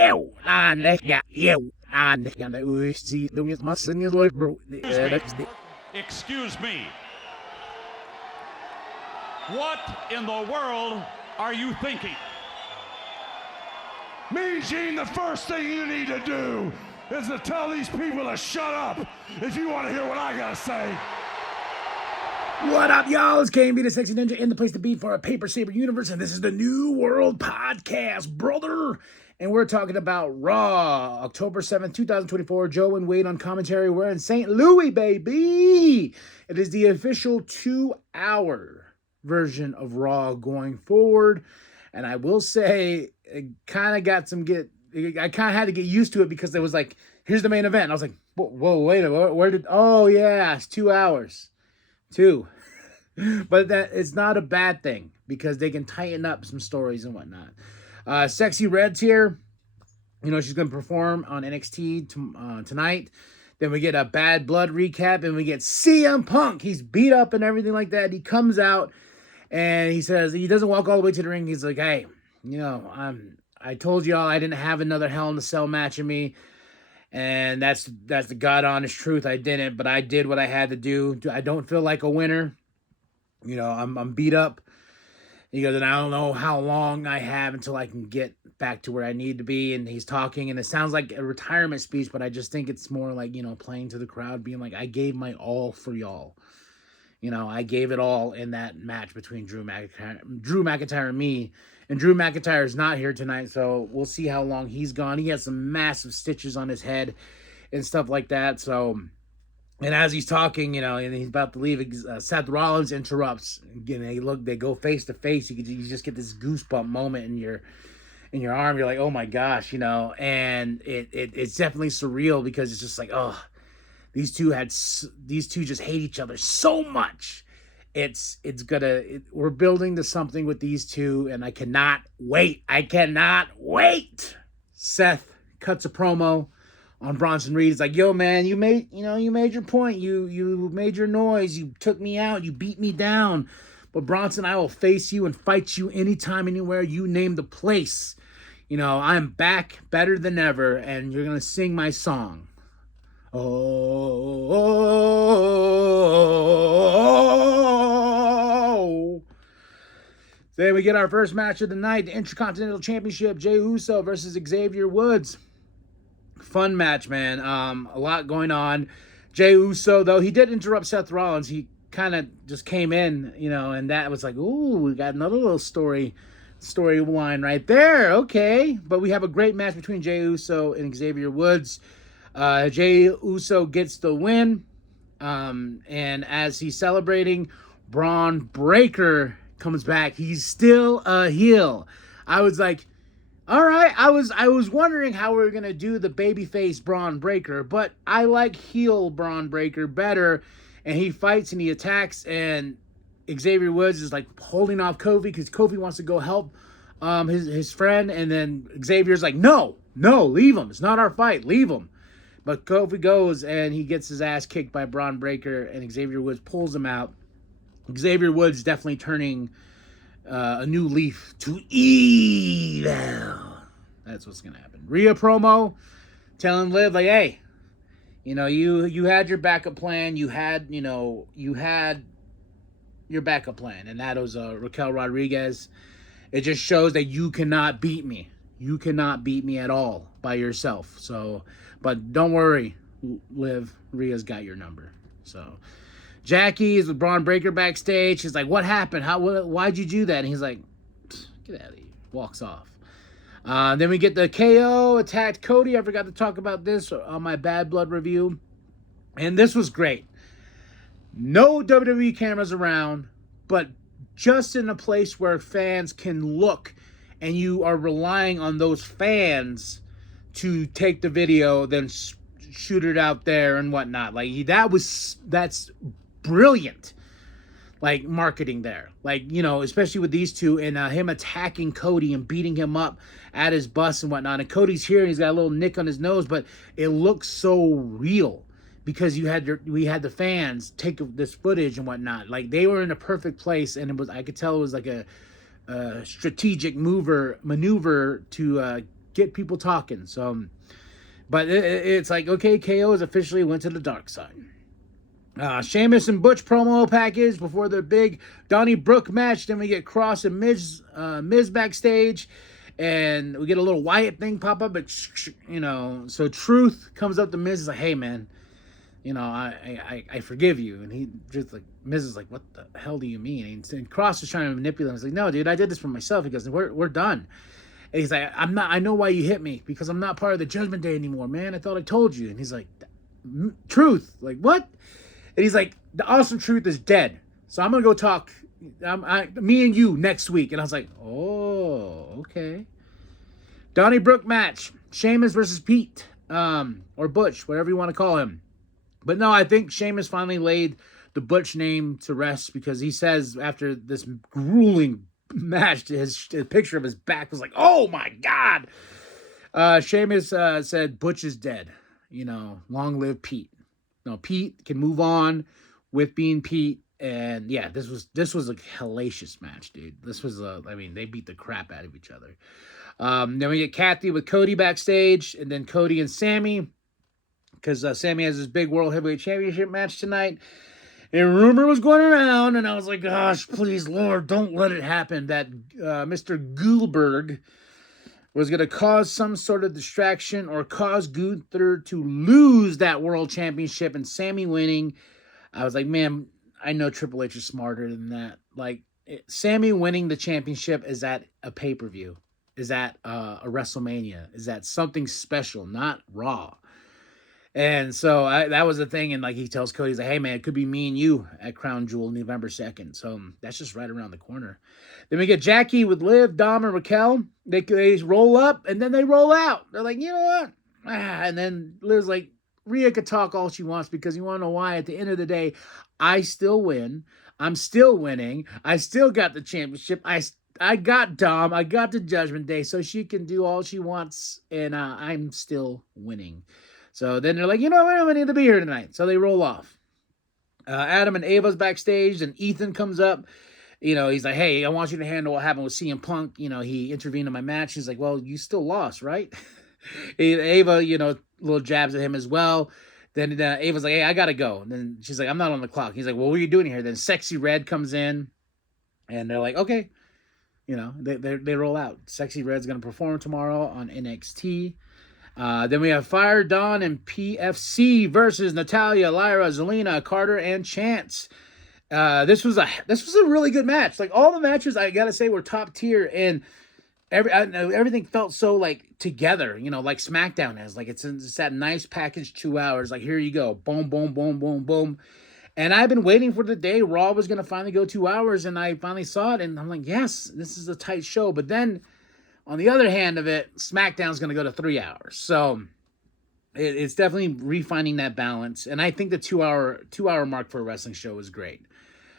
eeuw, ja, eeuw, zie, doe je het massa niet leuk, bro. Excuse me. What in the world are you thinking? Me, Gene, the first thing you need to do is to tell these people to shut up if you want to hear what I gotta say. What up, y'all? It's KMB, the Sexy Ninja, in the place to be for a Paper Saber universe, and this is the New World Podcast, brother. And we're talking about Raw, October 7th, 2024. Joe and Wade on commentary. We're in St. Louis, baby. It is the official 2-hour version of Raw going forward. And I will say, it kind of got I kind of had to get used to it because it was like, here's the main event. And I was like, whoa, wait a minute, where did, oh yeah, it's 2 hours. 2. But that it's not a bad thing because they can tighten up some stories and whatnot. Sexy Red's here. You know, she's going to perform on NXT tonight. Then we get a Bad Blood recap and we get CM Punk. He's beat up and everything like that. He comes out and he says, he doesn't walk all the way to the ring. He's like, hey, you know, I told y'all I didn't have another Hell in a Cell match in me. And that's the God honest truth. I didn't, but I did what I had to do. I don't feel like a winner. You know, I'm beat up. He goes, and I don't know how long I have until I can get back to where I need to be. And he's talking, and it sounds like a retirement speech, but I just think it's more like, you know, playing to the crowd, being like, I gave my all for y'all. You know, I gave it all in that match between Drew McIntyre and me. And Drew McIntyre is not here tonight, so we'll see how long he's gone. He has some massive stitches on his head and stuff like that. So, and as he's talking, you know, and he's about to leave, Seth Rollins interrupts. Again, they go face to face. You just get this goosebump moment in your arm. You're like, oh my gosh, you know. And it's definitely surreal because it's just like, oh, these two just hate each other so much. We're building to something with these two, and I cannot wait. Seth cuts a promo on Bronson Reed. It's like, yo, man, you made your point. You made your noise. You took me out. You beat me down. But Bronson, I will face you and fight you anytime, anywhere. You name the place. You know, I'm back better than ever, and you're gonna sing my song. Oh. Then we get our first match of the night, the Intercontinental Championship, Jey Uso versus Xavier Woods. Fun match, man. A lot going on. Jey Uso, though, he did interrupt Seth Rollins. He kind of just came in, you know, and that was like, ooh, we got another little storyline right there. Okay. But we have a great match between Jey Uso and Xavier Woods. Jey Uso gets the win. And as he's celebrating, Braun Breaker comes back. He's still a heel. I was like, all right. I was wondering how we were going to do the babyface Braun Breaker, but I like heel Braun Breaker better. And he fights and he attacks, and Xavier Woods is like holding off Kofi because Kofi wants to go help his friend. And then Xavier's like, no, leave him. It's not our fight. Leave him. But Kofi goes, and he gets his ass kicked by Braun Breaker, and Xavier Woods pulls him out. Xavier Woods definitely turning a new leaf to evil. That's what's going to happen. Rhea promo telling Liv, like, hey, you know, you had your backup plan. You had your backup plan, and that was Raquel Rodriguez. It just shows that you cannot beat me. You cannot beat me at all by yourself. So, but don't worry, Liv, Rhea's got your number. So, Jackie is with Braun Breaker backstage. She's like, what happened? Why'd you do that? And he's like, get out of here. Walks off. Then we get the KO attacked Cody. I forgot to talk about this on my Bad Blood review. And this was great. No WWE cameras around, but just in a place where fans can look, and you are relying on those fans to take the video, then shoot it out there and whatnot. Like, that's brilliant, like, marketing there. Like, you know, especially with these two, and him attacking Cody and beating him up at his bus and whatnot. And Cody's here, and he's got a little nick on his nose, but it looks so real because we had the fans take this footage and whatnot. Like, they were in a perfect place, and I could tell it was like a strategic maneuver to get people talking. So, but it's like, okay, KO has officially went to the dark side. Sheamus and Butch promo package before the big Donnybrook match. Then we get Cross and Miz backstage. And we get a little Wyatt thing pop up. But, so Truth comes up to Miz. Is like, hey, man, I forgive you. And he just like, Miz is like, what the hell do you mean? And Cross is trying to manipulate him. He's like, no, dude, I did this for myself. He goes, we're done. And he's like, I know why you hit me, because I'm not part of the Judgment Day anymore, man. I thought I told you. And he's like, Truth? Like, what? And he's like, the awesome Truth is dead. So I'm going to go talk, me and you next week. And I was like, oh, okay. Donnybrook match. Sheamus versus Pete. Or Butch, whatever you want to call him. But no, I think Sheamus finally laid the Butch name to rest, because he says after this grueling match, his picture of his back was like, oh my God. Sheamus said Butch is dead. Long live Pete. No, Pete can move on with being Pete. And yeah, this was a hellacious match, dude. This was they beat the crap out of each other. Then we get Kathy with Cody backstage, and then Cody and Sammy, because Sammy has his big World Heavyweight Championship match tonight. And rumor was going around, and I was like, gosh, please, Lord, don't let it happen, that Mr. Goldberg was going to cause some sort of distraction or cause Gunther to lose that World Championship and Sammy winning. I was like, man, I know Triple H is smarter than that. Like, Sammy winning the championship is at a pay-per-view, is at a WrestleMania, is at something special, not Raw. And so that was the thing. And like, he tells Cody, he's like, hey man, it could be me and you at Crown Jewel November 2nd. So that's just right around the corner. Then we get Jackie with Liv, Dom, and Raquel. They roll up and then they roll out. They're like, you know what? And then Liv's like, Rhea could talk all she wants, because you want to know why? At the end of the day, I still win. I'm still winning. I still got the championship. I got Dom. I got the Judgment Day. So she can do all she wants. And I'm still winning. So then they're like, you know, we don't need to be here tonight. So they roll off. Adam and Ava's backstage, and Ethan comes up. He's like, hey, I want you to handle what happened with CM Punk. He intervened in my match. He's like, well, you still lost, right? Ava, little jabs at him as well. Then Ava's like, hey, I got to go. And then she's like, I'm not on the clock. He's like, well, what are you doing here? Then Sexy Red comes in, and they're like, okay. They roll out. Sexy Red's going to perform tomorrow on NXT. Then we have Fire, Dawn, and PFC versus Natalya, Lyra, Zelina, Carter, and Chance. This was a really good match. Like, all the matches, I gotta say, were top tier, and everything felt so like together. Like SmackDown has. Like, it's that nice package 2 hours. Like, here you go, boom, boom, boom, boom, boom. And I've been waiting for the day Raw was gonna finally go 2 hours, and I finally saw it, and I'm like, yes, this is a tight show. But then, on the other hand of it, SmackDown's going to go to 3 hours. So it's definitely refining that balance. And I think the 2 hour mark for a wrestling show is great.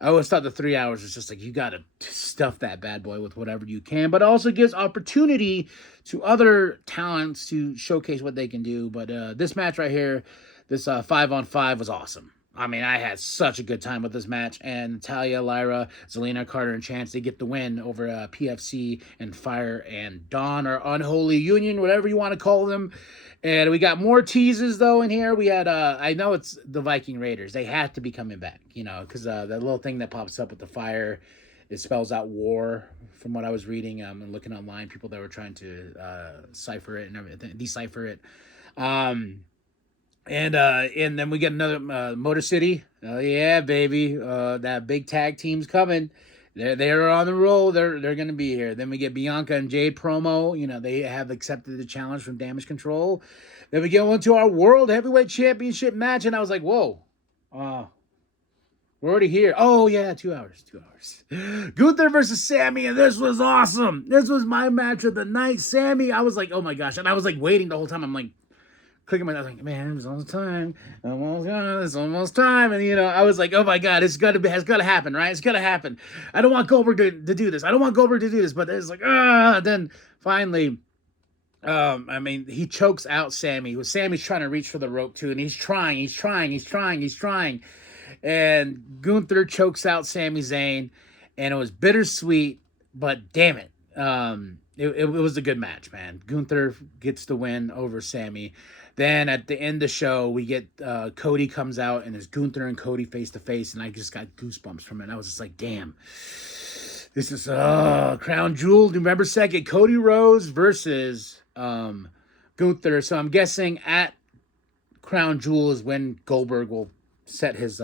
I always thought the 3 hours was just like, you got to stuff that bad boy with whatever you can. But it also gives opportunity to other talents to showcase what they can do. But this match right here, this 5-on-5 was awesome. I mean, I had such a good time with this match. And Natalya, Lyra, Zelina, Carter, and Chance, they get the win over PFC and Fire and Dawn, or Unholy Union, whatever you want to call them. And we got more teases, though, in here. We had, I know it's the Viking Raiders. They have to be coming back, because that little thing that pops up with the fire, it spells out war, from what I was reading and looking online, people that were trying to decipher it. And then we get another Motor City. Oh yeah, baby. That big tag team's coming. They're on the roll. They're gonna be here. Then we get Bianca and Jade promo. They have accepted the challenge from Damage Control. Then we get into our World Heavyweight Championship match, and I was like, whoa. We're already here. Oh yeah, 2 hours. Gunther versus Sammy, and this was awesome. This was my match of the night. Sammy, I was like, oh my gosh. And I was like waiting the whole time. I'm like, clicking my, I was like, man, it's almost time. It's almost time. And I was like, oh my God, has got to happen, right? It's got to happen. I don't want Goldberg to do this. But it's like, then finally, he chokes out Sammy. Sammy's trying to reach for the rope too, and he's trying. And Gunther chokes out Sami Zayn, and it was bittersweet, but damn it. it was a good match, man. Gunther gets the win over Sammy. Then at the end of the show, we get Cody comes out and it's Gunther and Cody face to face, and I just got goosebumps from it. I was just like, damn, this is Crown Jewel November 2nd. Cody Rhodes versus Gunther. So I'm guessing at Crown Jewel is when Goldberg will set his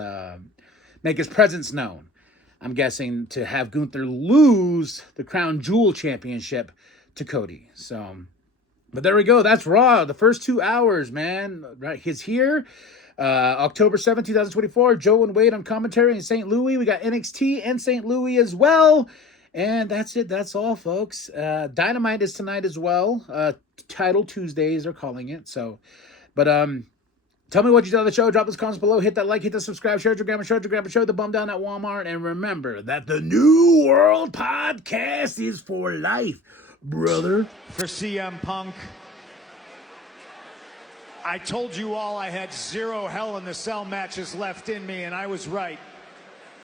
make his presence known. I'm guessing to have Gunther lose the Crown Jewel Championship to Cody. So, but there we go. That's Raw. The first 2 hours, man. Right, he's here. October 7th, 2024. Joe and Wade on commentary in St. Louis. We got NXT in St. Louis as well. And that's it. That's all, folks. Dynamite is tonight as well. Title Tuesdays, they're calling it. So, but tell me what you thought of the show. Drop those comments below. Hit that like, hit the subscribe, share it to grandma, show the bum down at Walmart. And remember that the New World Podcast is for life, brother. For CM Punk, I told you all I had 0 Hell in the Cell matches left in me, and I was right.